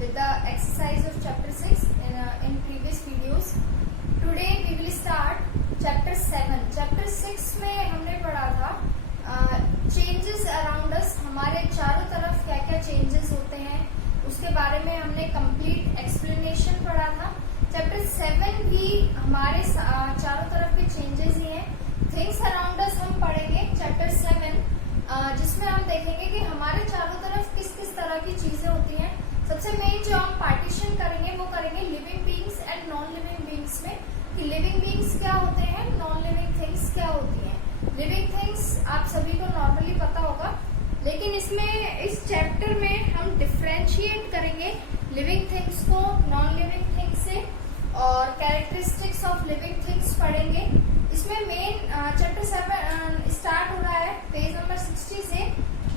with the exercise of chapter 6 in previous videos. Today we will start chapter 7. Chapter 6 में हमने पढ़ा था changes around us, हमारे चारों तरफ क्या क्या changes होते हैं उसके बारे में हमने complete explanation पढ़ा था. चैप्टर 7 भी हमारे चारों तरफ के चेंजेस ही हैं. थिंग्स अराउंड अस हम पढ़ेंगे चैप्टर 7, जिसमें हम देखेंगे कि हमारे चारों तरफ किस किस तरह की चीजें होती हैं. सबसे मेन जो हम पार्टीशन करेंगे वो करेंगे living beings and non living beings में, कि लिविंग बीइंग्स क्या होते हैं, नॉन लिविंग थिंग्स क्या होती हैं. लिविंग थिंग्स आप सभी को नॉर्मली पता होगा, लेकिन इसमें इस चैप्टर में हम डिफरेंशिएट करेंगे लिविंग थिंग्स को नॉन लिविंग थिंग्स से, और कैरेक्टरिस्टिक्स ऑफ लिविंग थिंग्स पढ़ेंगे. इसमें मेन चैप्टर 7 स्टार्ट हो रहा है पेज नंबर 60 से.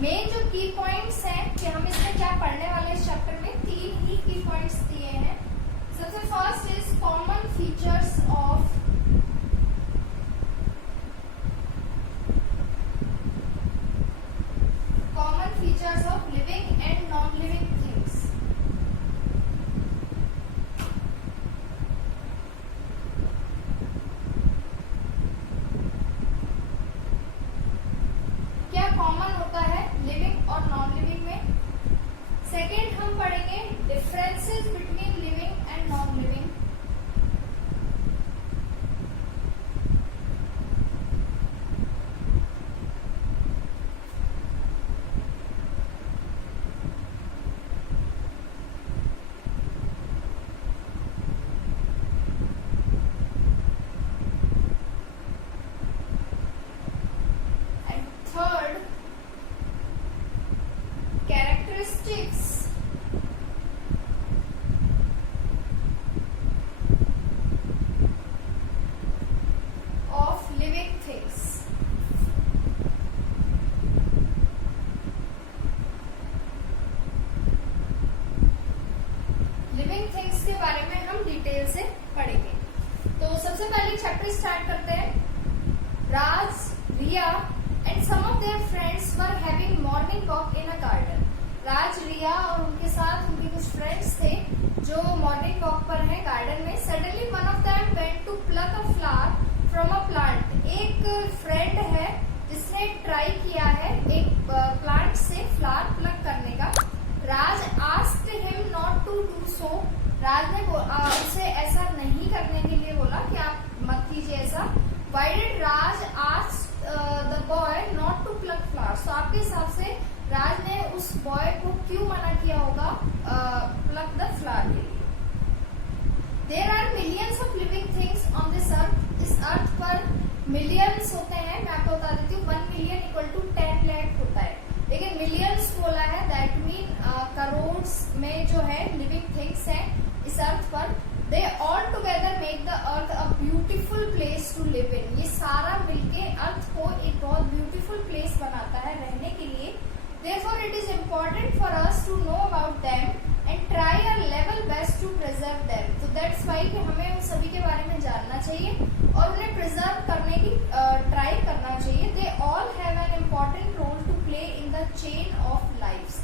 मेन जो की पॉइंट्स हैं कि हम इसमें क्या पढ़ने वाले हैं, इस चैप्टर में 3 ही की पॉइंट्स दिए हैं. सबसे first is common features of living and non living things. क्या कॉमन होता है लिविंग और नॉन लिविंग में. सेकेंड हम पढ़ेंगे differences between living and non living. Third, characteristics of living things. Living things के बारे में हम डिटेल से पढ़ेंगे. तो सबसे पहले चैप्टर स्टार्ट करते हैं. राज, रिया and some of their friends were having morning walk in a garden. राज, रिया और उनके साथ उनके कुछ फ्रेंड्स थे जो मॉर्निंग वॉक पर हैं गार्डन में. Suddenly one of them went to pluck a flower from a plant. एक फ्रेंड है जिसने ट्राई किया है एक प्लांट से फ्लावर प्लक करने का. Raj asked him not to do so. Raj ने उसे ऐसा नहीं करने के लिए बोला कि आप मत कीजिए ऐसा. Why did Raj ask the boy not to pluck flowers? तो आपके हिसाब से राज ने उस बॉय को क्यों मना किया होगा प्लक द फ्लावर के लिए. There are millions of living things on this earth. इस अर्थ पर मिलियंस होते हैं. मैं आपको बता देती हूँ 1 million इक्वल टू 10 लाख होता है, लेकिन मिलियंस बोला है. दैट मीन करोड़ में जो है लिविंग थिंग्स हैं इस अर्थ पर. They all together make the earth a beautiful place to live in. ये सारा मिलके अर्थ को एक बहुत ब्यूटीफुल प्लेस बनाता है रहने के लिए. Therefore it is important for us to know about them and try our level best to preserve them. So that's why कि हमें उन सभी के बारे में जानना चाहिए और उन्हें प्रिजर्व करने की ट्राई करना चाहिए. They all have an important role to play in the chain of lives.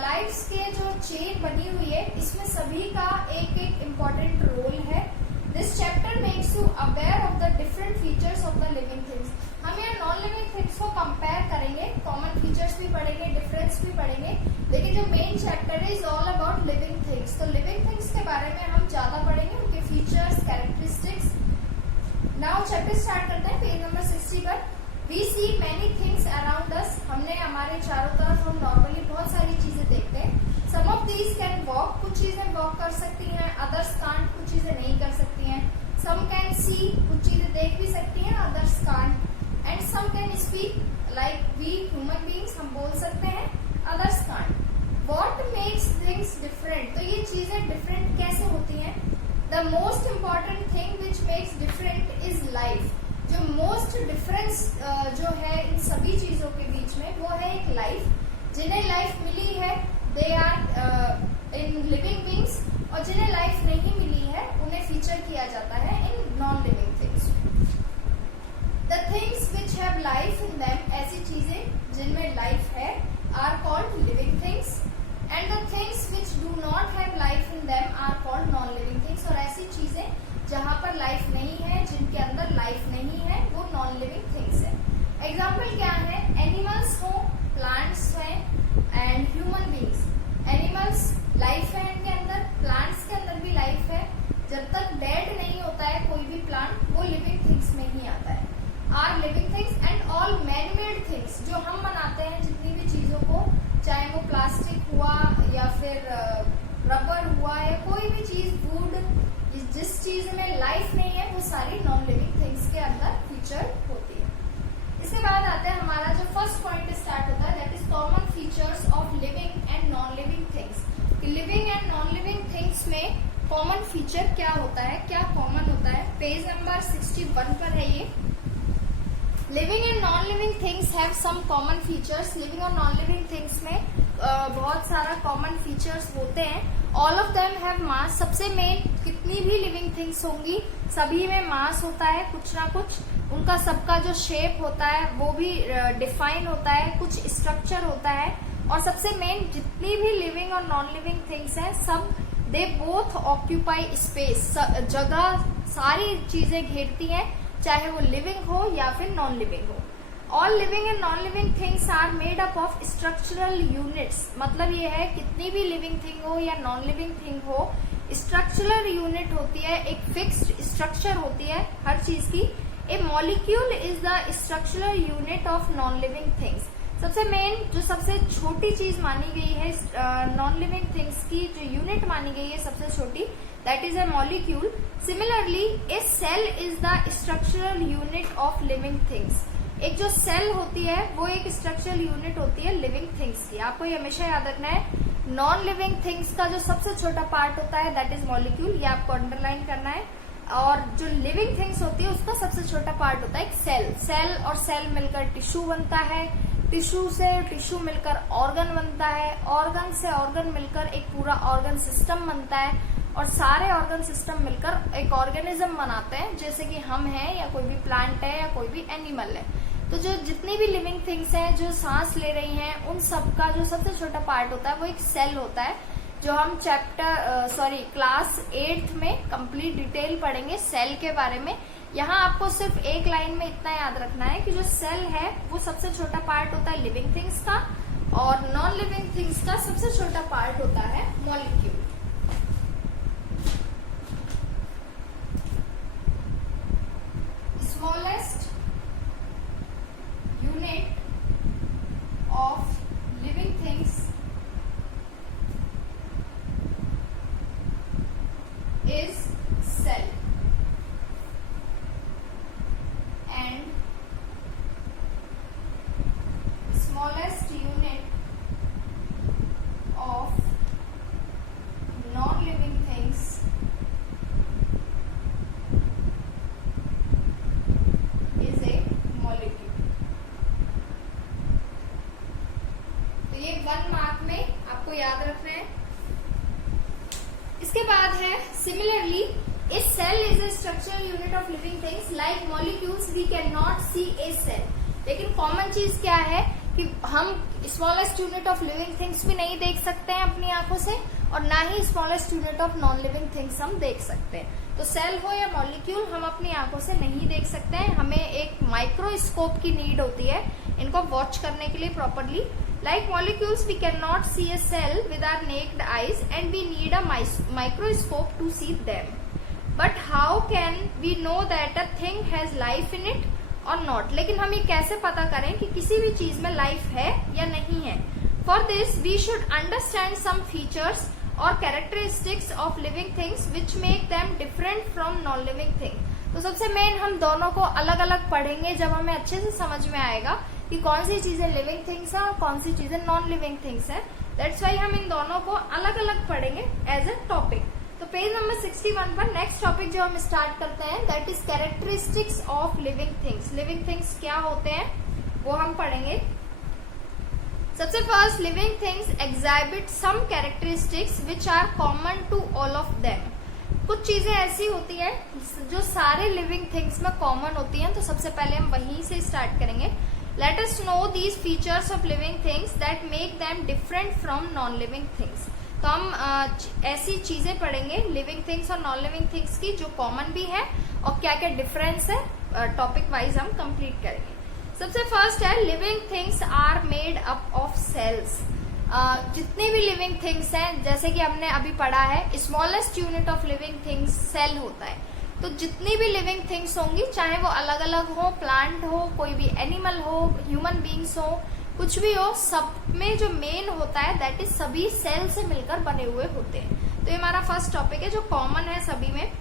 Lifes के जो चेन बनी हुई है इसमें सभी का एक एक इम्पोर्टेंट रोल है. This chapter makes you aware of the different features of the living things. हम यहाँ नॉन लिविंग थिंग्स को कंपेयर करेंगे, कॉमन फीचर्स भी पढ़ेंगे, डिफरेंस भी पढ़ेंगे, लेकिन जो मेन चैप्टर है is all about living things. तो लिविंग थिंग्स के बारे में हम ज्यादा पढ़ेंगे, उनके features, characteristics. Now chapter start करते हैं पेज नंबर 60 पर. We see many things around us. हमने हमारे चारों तरफ हम नॉर्मली बहुत सारी चीजें देखते हैं. Some of these can walk. कुछ चीजें वॉक कर सकती हैं, others can't. कुछ चीजें नहीं कर सकती हैं. Some can see. कुछ चीजें देख भी सकती हैं, others can't. And some can speak. Like we human beings हम बोल सकते हैं, others can't. What makes things different? तो ये चीजें different कैसे होती हैं? The most important thing which makes different is life. जो मोस्ट डिफरेंस जो है इन सभी चीजों के बीच में वो है एक लाइफ. जिन्हें लाइफ मिली है they are in living beings, और जिन्हें लाइफ नहीं मिली है उन्हें फीचर किया जाता है in non living things. The things which have life in them, ऐसी चीजें जिनमें लाइफ है, are called living things. And the things which do not life in them are called non living things. और ऐसी चीजें जहां पर लाइफ नहीं है, जिनके अंदर लाइफ नहीं है, वो नॉन लिविंग थिंग्स है। एग्जाम्पल क्या है? एनिमल्स हो, प्लांट्स हैं and human beings. Animals life है इनके अंदर, प्लांट्स के अंदर भी लाइफ है। जब तक डेड नहीं होता है कोई भी प्लांट, वो लिविंग थिंग्स में ही आता है। Are living things and all man made things, जो हम बनाते हैं जितनी भी चीजों को, चाहे वो प्लास्टिक हुआ या फिर रबर हुआ या कोई भी चीज, वुड, जिस चीज में लाइफ नहीं है वो सारी नॉन लिविंग थिंग्स के अंदर फीचर होती है। इसके बाद आते हैं हमारा जो फर्स्ट पॉइंट स्टार्ट होता है, that is common features of living and non living things. Living and non living things में कॉमन फीचर क्या होता है, क्या कॉमन होता है? पेज नंबर 61 पर है ये। Living and non living things have some common features. Living और नॉन लिविंग थिंग्स में बहुत सारा कॉमन फीचर्स होते हैं। All of them have mass. सबसे मेन, कितनी भी लिविंग थिंग्स होंगी सभी में मास होता है कुछ ना कुछ। उनका सबका जो शेप होता है वो भी डिफाइन होता है, कुछ स्ट्रक्चर होता है। और सबसे मेन, जितनी भी लिविंग और नॉन लिविंग थिंग्स हैं सब दे बोथ ऑक्यूपाई स्पेस। जगह सारी चीजें घेरती हैं, चाहे वो लिविंग हो या फिर नॉन लिविंग हो। All living and non living things are made up of structural units. मतलब ये है कितनी भी लिविंग थिंग हो या नॉन लिविंग थिंग हो, स्ट्रक्चरल यूनिट होती है, एक फिक्स्ड स्ट्रक्चर होती है हर चीज की। A molecule is the structural unit of non living things. सबसे मेन, जो सबसे छोटी चीज मानी गई है नॉन लिविंग थिंग्स की, जो यूनिट मानी गई है सबसे छोटी, that is a molecule. Similarly a cell is the structural unit of living things. एक जो सेल होती है वो एक स्ट्रक्चरल यूनिट होती है लिविंग थिंग्स की। आपको ये हमेशा याद रखना है। नॉन लिविंग थिंग्स का जो सबसे छोटा पार्ट होता है दैट इज मॉलिक्यूल, ये आपको अंडरलाइन करना है। और जो लिविंग थिंग्स होती है उसका सबसे छोटा पार्ट होता है एक सेल। सेल और सेल मिलकर टिश्यू बनता है, टिश्यू से टिश्यू मिलकर ऑर्गन बनता है, ऑर्गन से ऑर्गन मिलकर एक पूरा ऑर्गन सिस्टम बनता है, और सारे ऑर्गन सिस्टम मिलकर एक ऑर्गेनिज्म बनाते हैं, जैसे कि हम हैं या कोई भी प्लांट है या कोई भी एनिमल है। तो जो जितनी भी लिविंग थिंग्स हैं जो सांस ले रही हैं, उन सब का जो सबसे छोटा पार्ट होता है वो एक सेल होता है, जो हम क्लास 8th में कंप्लीट डिटेल पढ़ेंगे सेल के बारे में। यहाँ आपको सिर्फ एक लाइन में इतना याद रखना है कि जो सेल है वो सबसे छोटा पार्ट होता है लिविंग थिंग्स का, और नॉन लिविंग थिंग्स का सबसे छोटा पार्ट होता है molecule. Smallest unit of living things is cell and smallest unit of non-living things is a molecule। तो ये 1 मार्क में आपको याद रखना है। इसके बाद है similarly a cell is a structural unit of living things like molecules we can not see a cell. लेकिन कॉमन चीज क्या है कि हम smallest unit of living things भी नहीं देख सकते हैं अपनी आंखों से, और ना ही smallest unit of non living things हम देख सकते हैं। तो सेल हो या मॉलिक्यूल हम अपनी आंखों से नहीं देख सकते हैं, हमें एक माइक्रोस्कोप की नीड होती है इनको वॉच करने के लिए properly. Like molecules, we cannot see a cell with our naked eyes and we need a microscope to see them. But how can we know that a thing has life in it or not? लेकिन हम ये कैसे पता करें कि किसी भी चीज में लाइफ है या नहीं है? For this, we should understand some features or characteristics of living things which make them different from non-living things. तो सबसे मेन हम दोनों को अलग अलग पढ़ेंगे जब हमें अच्छे से समझ में आएगा कि कौन सी चीजें लिविंग थिंग्स हैं और कौन सी चीजें नॉन लिविंग थिंग्स हैं। दैट्स वाई हम इन दोनों को अलग अलग पढ़ेंगे एज ए टॉपिक। तो पेज नंबर 61 पर नेक्स्ट टॉपिक जो हम स्टार्ट करते हैं that is characteristics of living things. Living things क्या होते हैं वो हम पढ़ेंगे। सबसे first, living things exhibit some characteristics which are common to all of them. कुछ चीजें ऐसी होती है जो सारे लिविंग थिंग्स में कॉमन होती हैं, तो सबसे पहले हम वहीं से स्टार्ट करेंगे। Let us know these features of living things that make them different from non-living things। तो हम ऐसी चीजें पढ़ेंगे लिविंग थिंग्स और नॉन लिविंग थिंग्स की जो कॉमन भी है और क्या क्या डिफरेंस है, टॉपिक वाइज हम कंप्लीट करेंगे। सबसे फर्स्ट है living things are made up of cells. जितने भी लिविंग थिंग्स हैं, जैसे कि हमने अभी पढ़ा है smallest unit of living things cell होता है। तो जितनी भी लिविंग थिंग्स होंगी, चाहे वो अलग अलग हो, प्लांट हो, कोई भी एनिमल हो, ह्यूमन बींग्स हो, कुछ भी हो, सब में जो मेन होता है दैट इज सभी सेल से मिलकर बने हुए होते हैं। तो ये हमारा फर्स्ट टॉपिक है जो कॉमन है सभी में।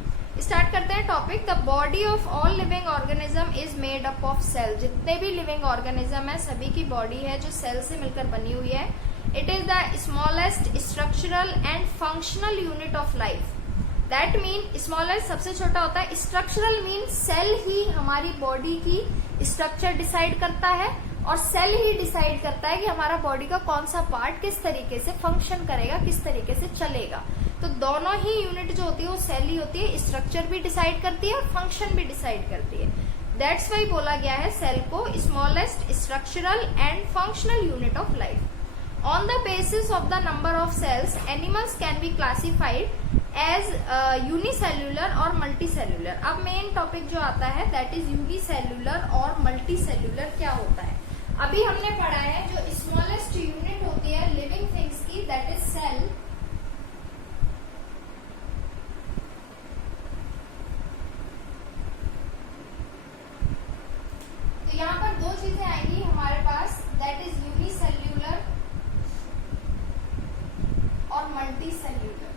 स्टार्ट करते हैं topic. The body of all living organism is made up of cell. जितने भी लिविंग ऑर्गेनिज्म है सभी की बॉडी है जो सेल से मिलकर बनी हुई है। It is the smallest structural and functional unit of life. That mean smallest सबसे छोटा होता है, स्ट्रक्चरल मीन सेल ही हमारी बॉडी की स्ट्रक्चर डिसाइड करता है और सेल ही डिसाइड करता है कि हमारा बॉडी का कौन सा पार्ट किस तरीके से फंक्शन करेगा, किस तरीके से चलेगा। तो दोनों ही यूनिट जो होती है वो सेल ही होती है, स्ट्रक्चर भी डिसाइड करती है और फंक्शन भी डिसाइड करती है। दैट्स वाई बोला गया है सेल को smallest structural and functional unit of life. On the basis of the number of cells, animals can be classified as unicellular और multicellular। अब मेन टॉपिक जो आता है that is unicellular और multicellular क्या होता है। अभी हमने पढ़ा है जो स्मॉलेस्ट यूनिट होती है लिविंग थिंग्स की that is cell। तो यहाँ पर दो चीजें आएंगी हमारे पास that is unicellular और मल्टी सेल्यूलर।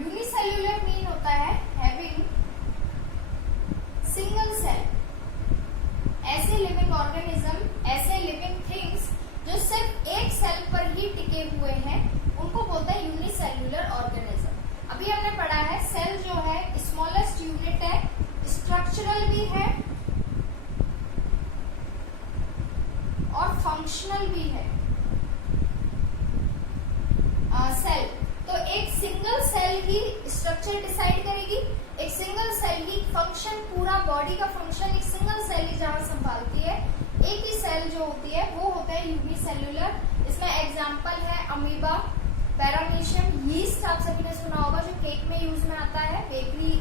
यूनिसेल्यूलर मीन होता है हैविंग सिंगल सेल। ऐसे लिविंग ऑर्गेनिज्म, ऐसे लिविंग थिंग्स जो सिर्फ एक सेल पर ही टिके हुए हैं उनको बोलते हैं यूनिसेल्यूलर ऑर्गेनिज्म। अभी हमने पढ़ा है सेल जो है स्मॉलेस्ट यूनिट है, स्ट्रक्चरल भी है और फंक्शनल भी है। सेल तो एक सिंगल सेल ही स्ट्रक्चर डिसाइड करेगी, एक सिंगल सेल ही फंक्शन, पूरा बॉडी का फंक्शन एक सिंगल सेल ही जहां संभालती है। एक ही सेल जो होती है वो होता है यूनिसेल्यूलर। इसमें एग्जांपल है अमीबा, पैरामीशियम, यीस्ट आप सभी ने सुना होगा जो केक में यूज में आता है, बेकरी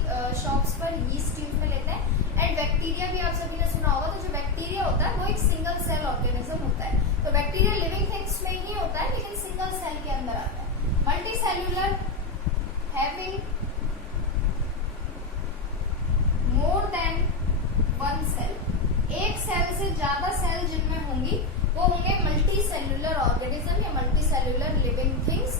शॉप्स पर यीस्ट यूज में लेते हैं। एंड बैक्टीरिया भी आप सभी ने सुना होगा। तो जो बैक्टीरिया होता है वो एक सिंगल सेल ऑर्गेनिज्म होता है। तो बैक्टीरिया लिविंग थिंग्स में ही होता है लेकिन सिंगल सेल के अंदर आता है। Multicellular having more than one cell. एक सेल से ज्यादा सेल जिनमें होंगी वो होंगे मल्टीसेल्यूलर ऑर्गेनिज्म या मल्टीसेल्यूलर लिविंग थिंग्स।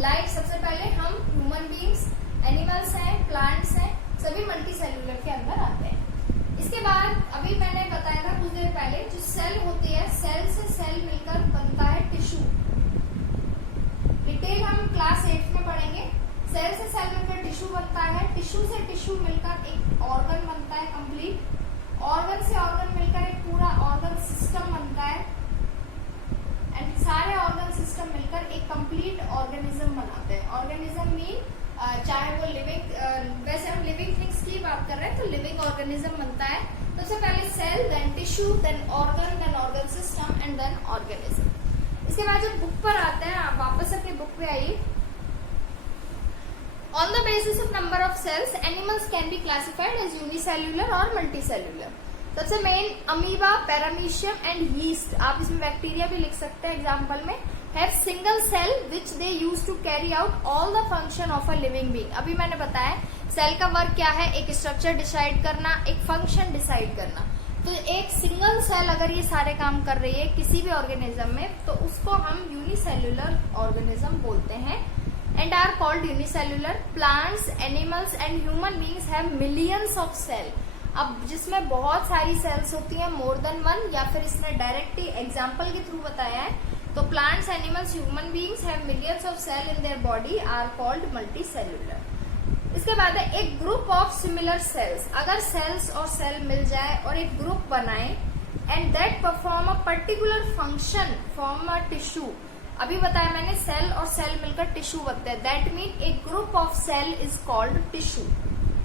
लाइक सबसे पहले हम ह्यूमन बींग्स, एनिमल्स हैं, प्लांट्स हैं, सभी मल्टीसेल्यूलर के अंदर आते हैं। इसके बाद अभी मैंने बताया था कुछ देर पहले जो सेल होती है, सेल से सेल मिलकर बनता है टिश्यू। डिटेल हम क्लास 8 में पढ़ेंगे। सेल से सेल मिलकर टिश्यू बनता है, टिश्यू से टिश्यू मिलकर एक ऑर्गन बनता है कंप्लीट, ऑर्गन से ऑर्गन मिलकर एक पूरा ऑर्गन सिस्टम बनता है एंड सारे ऑर्गन सिस्टम मिलकर एक कंप्लीट ऑर्गेनिज्म बनाते हैं। ऑर्गेनिज्म मीन चाहे वो लिविंग, वैसे हम लिविंग थिंग्स की बात कर रहे हैं तो लिविंग ऑर्गेनिज्म बनता है। सबसे पहले cell, then tissue, then organ system and then organism. इसके बाद जब बुक पर आते हैं, आप वापस अपनी बुक पे आइए। On the basis of number of cells animals can be classified as unicellular और मल्टीसेल्यूलर। सबसे main amoeba, paramecium and yeast, आप इसमें बैक्टीरिया भी लिख सकते हैं एग्जाम्पल में, have single cell which they use to carry out all the function of a living being. अभी मैंने बताया सेल का वर्क क्या है, एक स्ट्रक्चर डिसाइड करना, एक फंक्शन डिसाइड करना। तो एक सिंगल सेल अगर ये सारे काम कर रही है किसी भी ऑर्गेनिज्म में तो उसको हम यूनिसेल्यूलर ऑर्गेनिज्म बोलते हैं and are called unicellular. Plants, animals and human beings have millions of cell. अब जिसमें बहुत सारी सेल्स होती हैं, मोर देन वन, या फिर इसने डायरेक्टली एग्जाम्पल के थ्रू बताया है। तो plants, animals, human beings have millions of cell in their body are called multicellular. इसके बाद है एक ग्रुप ऑफ सिमिलर सेल्स। अगर सेल्स और सेल मिल जाए और एक ग्रुप बनाए and that perform a particular function form a tissue. अभी बताया मैंने सेल और सेल मिलकर टिश्यू बनते हैं, दैट मीन एक group of cell is called tissue.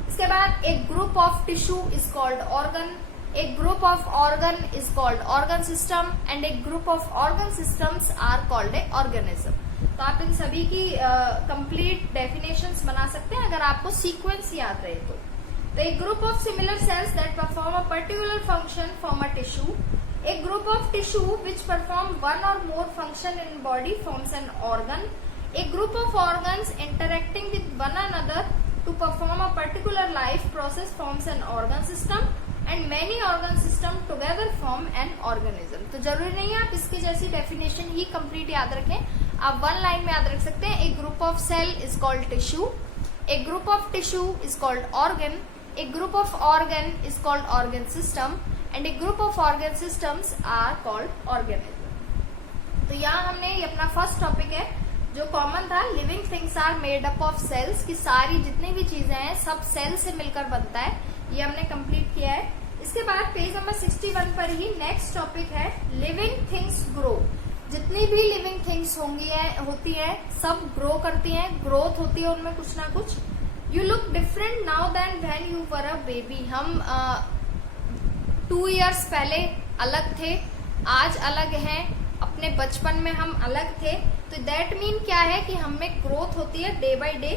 इसके बाद एक group of tissue is called organ, एक group of organ is called organ system and एक group of organ systems are called a organism. तो आप इन सभी की कंप्लीट डेफिनेशंस बना सकते हैं अगर आपको सीक्वेंस याद रहे तो। A group of similar cells that perform a particular function form a tissue. A group of tissue which perform one or more function in body forms an organ. A group of organs interacting with one another to perform a particular life process forms an organ system. And many organ system together form an organism. तो जरूरी नहीं है आप इसकी जैसी definition ही complete याद रखें, आप वन लाइन में याद रख सकते हैं। A group of cell is called tissue. A group of tissue is called organ. A group of organ is called organ system and a group of organ systems are called organism. तो यहाँ हमने ये अपना first topic है जो common था, living things are made up of cells, की सारी जितनी भी चीजें हैं सब सेल से मिलकर बनता है, ये हमने कंप्लीट किया है। इसके बाद पेज नंबर 61 पर ही नेक्स्ट टॉपिक है लिविंग थिंग्स ग्रो। जितनी भी लिविंग थिंग्स होती है सब ग्रो करती हैं, ग्रोथ होती है उनमें कुछ ना कुछ। You look different now than when you were a baby. हम 2 years पहले अलग थे, आज अलग हैं, अपने बचपन में हम अलग थे। तो दैट मीन क्या है कि हमें ग्रोथ होती है day by day.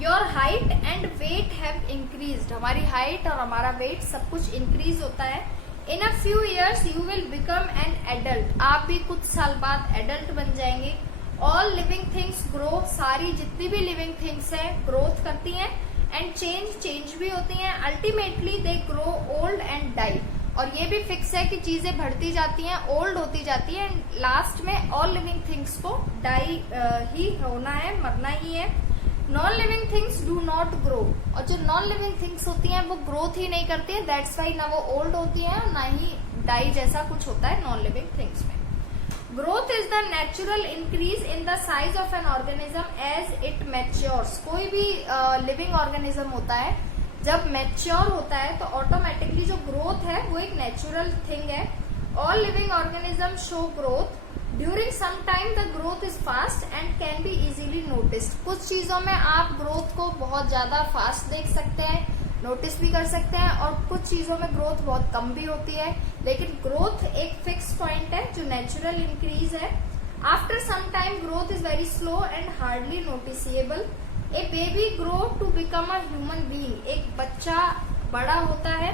Your height and weight have increased, हमारी हाइट और हमारा वेट सब कुछ इंक्रीज होता है। In a few years you will become an adult, आप भी कुछ साल बाद एडल्ट बन जाएंगे। ऑल लिविंग थिंग्स ग्रो, सारी जितनी भी लिविंग थिंग्स है ग्रोथ करती हैं। एंड चेंज भी होती हैं। Ultimately they grow old and die, और ये भी फिक्स है कि चीजें बढ़ती जाती हैं, ओल्ड होती जाती है, एंड लास्ट में ऑल लिविंग थिंग्स को डाई ही होना है, मरना ही है। Non living things do not grow, और जो नॉन लिविंग थिंग्स होती हैं वो ग्रोथ ही नहीं करती है, दैट्स वाई ना वो ओल्ड होती है ना ही डाई जैसा कुछ होता है नॉन लिविंग थिंग्स में। Growth is the natural increase in the size of an organism as it matures. कोई भी लिविंग ऑर्गेनिज्म होता है जब मैच्योर होता है तो ऑटोमेटिकली जो ग्रोथ है वो एक नेचुरल थिंग है। All living organism show growth during some time, the growth is fast and can be easily noticed. कुछ चीजों में आप ग्रोथ को बहुत ज्यादा फास्ट देख सकते हैं, नोटिस भी कर सकते हैं, और कुछ चीजों में ग्रोथ बहुत कम भी होती है, लेकिन ग्रोथ एक फिक्स पॉइंट है जो नेचुरल इंक्रीज है। After some time growth is very slow and hardly noticeable. A baby grow to become a human being, एक बच्चा बड़ा होता है।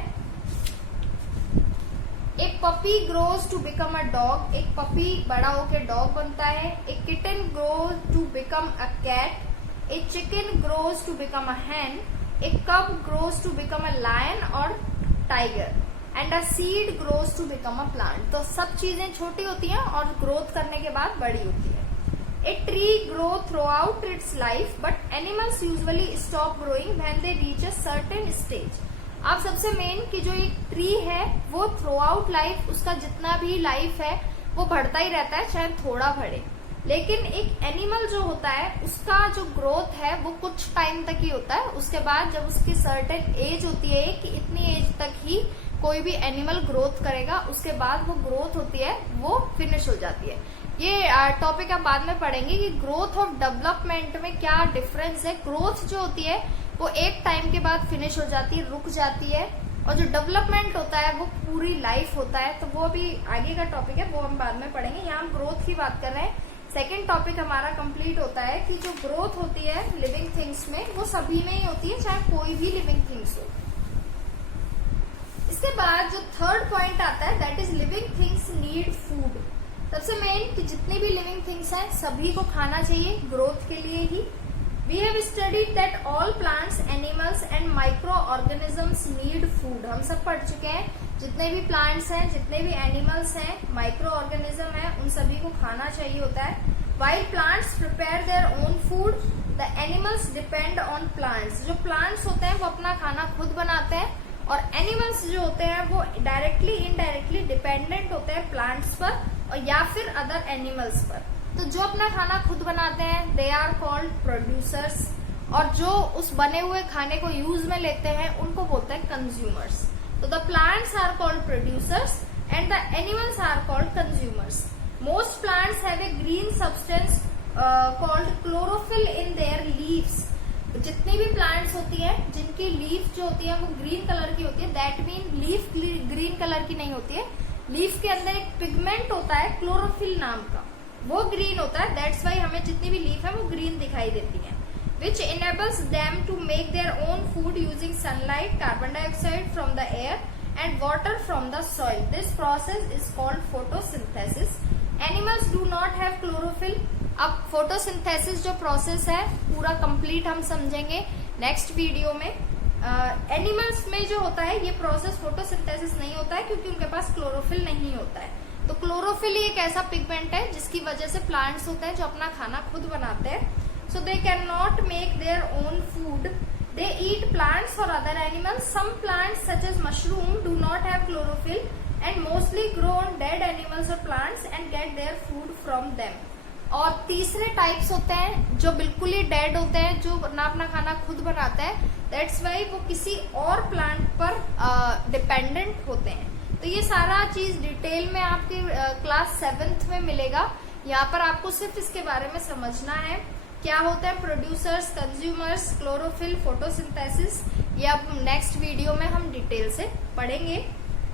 A puppy grows to become a dog, एक पपी बड़ा होकर डॉग बनता है। A kitten grows to become a cat. A chicken grows to become a hen. A cub grows to become a lion or tiger and a seed grows to become a plant. तो सब चीजें छोटी होती हैं और growth करने के बाद बड़ी होती है। A tree grows throughout its life but animals usually stop growing when they reach a certain stage. आप सबसे मेन कि जो एक ट्री है वो थ्रू आउट लाइफ, उसका जितना भी लाइफ है वो बढ़ता ही रहता है, चाहे थोड़ा बढ़े। लेकिन एक एनिमल जो होता है उसका जो ग्रोथ है वो कुछ टाइम तक ही होता है, उसके बाद जब उसकी सर्टेन एज होती है कि इतनी एज तक ही कोई भी एनिमल ग्रोथ करेगा, उसके बाद वो ग्रोथ होती है वो फिनिश हो जाती है। ये टॉपिक आप बाद में पढ़ेंगे कि ग्रोथ और डेवलपमेंट में क्या डिफरेंस है। ग्रोथ जो होती है वो एक टाइम के बाद फिनिश हो जाती है, रुक जाती है, और जो डेवलपमेंट होता है वो पूरी लाइफ होता है। तो वो भी आगे का टॉपिक है, वो हम बाद में पढ़ेंगे। यहाँ हम ग्रोथ की बात कर रहे हैं। सेकेंड टॉपिक हमारा कंप्लीट होता है कि जो ग्रोथ होती है लिविंग थिंग्स में वो सभी में ही होती है, चाहे कोई भी लिविंग थिंग्स हो। इसके बाद जो थर्ड पॉइंट आता है that is living things need food. सबसे मेन कि जितनी भी लिविंग थिंग्स हैं सभी को खाना चाहिए ग्रोथ के लिए ही। We have studied that all plants, animals and microorganisms need food. हम सब पढ़ चुके हैं जितने भी प्लांट्स हैं, जितने भी एनिमल्स हैं, माइक्रो ऑर्गेनिज्म है, उन सभी को खाना चाहिए होता है। While plants prepare their own food, the animals depend on plants. जो प्लांट्स होते हैं वो अपना खाना खुद बनाते हैं, और एनिमल्स जो होते हैं वो डायरेक्टली इनडायरेक्टली डिपेंडेंट होते हैं प्लांट्स पर और या फिर अदर एनिमल्स पर। तो जो अपना खाना खुद बनाते हैं दे आर कॉल्ड प्रोड्यूसर्स, और जो उस बने हुए खाने को यूज में लेते हैं उनको बोलते हैं consumers. So the plants are called producers and the animals are called consumers. Most plants have a green substance called chlorophyll in their leaves. जितनी भी प्लांट्स होती है जिनकी लीफ जो होती है वो ग्रीन कलर की होती है, that mean leaf green colour की नहीं होती है। लीफ के अंदर एक पिगमेंट होता है क्लोरोफिल नाम का, वो ग्रीन होता है, दैट्स वाई हमें जितनी भी लीफ है वो ग्रीन दिखाई देती है। विच enables them to make their own food using sunlight, carbon dioxide from the air and water from the soil. This process is called photosynthesis. Animals do not have chlorophyll. अब photosynthesis जो process है पूरा complete हम समझेंगे next video में। Animals में जो होता है ये प्रोसेस फोटोसिंथेसिस नहीं होता है क्योंकि उनके पास क्लोरोफिल नहीं होता है। तो क्लोरोफिल एक ऐसा पिगमेंट है जिसकी वजह से प्लांट्स होते हैं जो अपना खाना खुद बनाते हैं। So they can not make their own food, they eat plants और other animals. Some plants such as mushroom do not have chlorophyll and mostly grow on dead animals और plants and get their food from them. और तीसरे types होते हैं जो बिल्कुल ही dead होते हैं, जो ना अपना खाना खुद बनाते हैं, दैट्स वाई वो किसी और प्लांट पर डिपेंडेंट होते हैं। तो ये सारा चीज डिटेल में आपकी क्लास 7th में मिलेगा। यहाँ पर आपको सिर्फ इसके बारे में समझना है क्या होता है प्रोड्यूसर्स, कंज्यूमर्स, क्लोरोफिल, फोटोसिंथेसिस। ये अब नेक्स्ट वीडियो में हम डिटेल से पढ़ेंगे।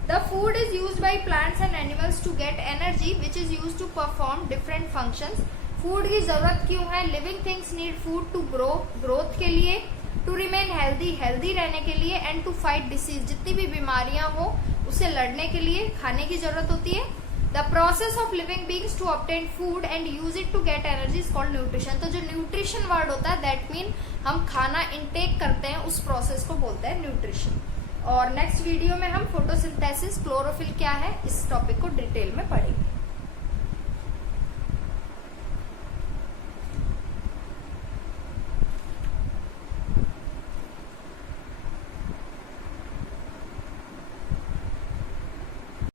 The food is used by plants and animals to get energy, which is used to perform different functions. Food की जरूरत क्यों है? Living things need food to grow, growth के लिए, to remain healthy, healthy रहने के लिए, and to fight disease, जितनी भी बीमारियां हो उसे लड़ने के लिए खाने की जरूरत होती है। The process of living beings to obtain food and use it to get energy is called nutrition. तो जो nutrition word होता है that mean हम खाना intake करते हैं, उस process को बोलते हैं nutrition। और नेक्स्ट वीडियो में हम फोटोसिंथेसिस, क्लोरोफिल क्या है, इस टॉपिक को डिटेल में पढ़ेंगे।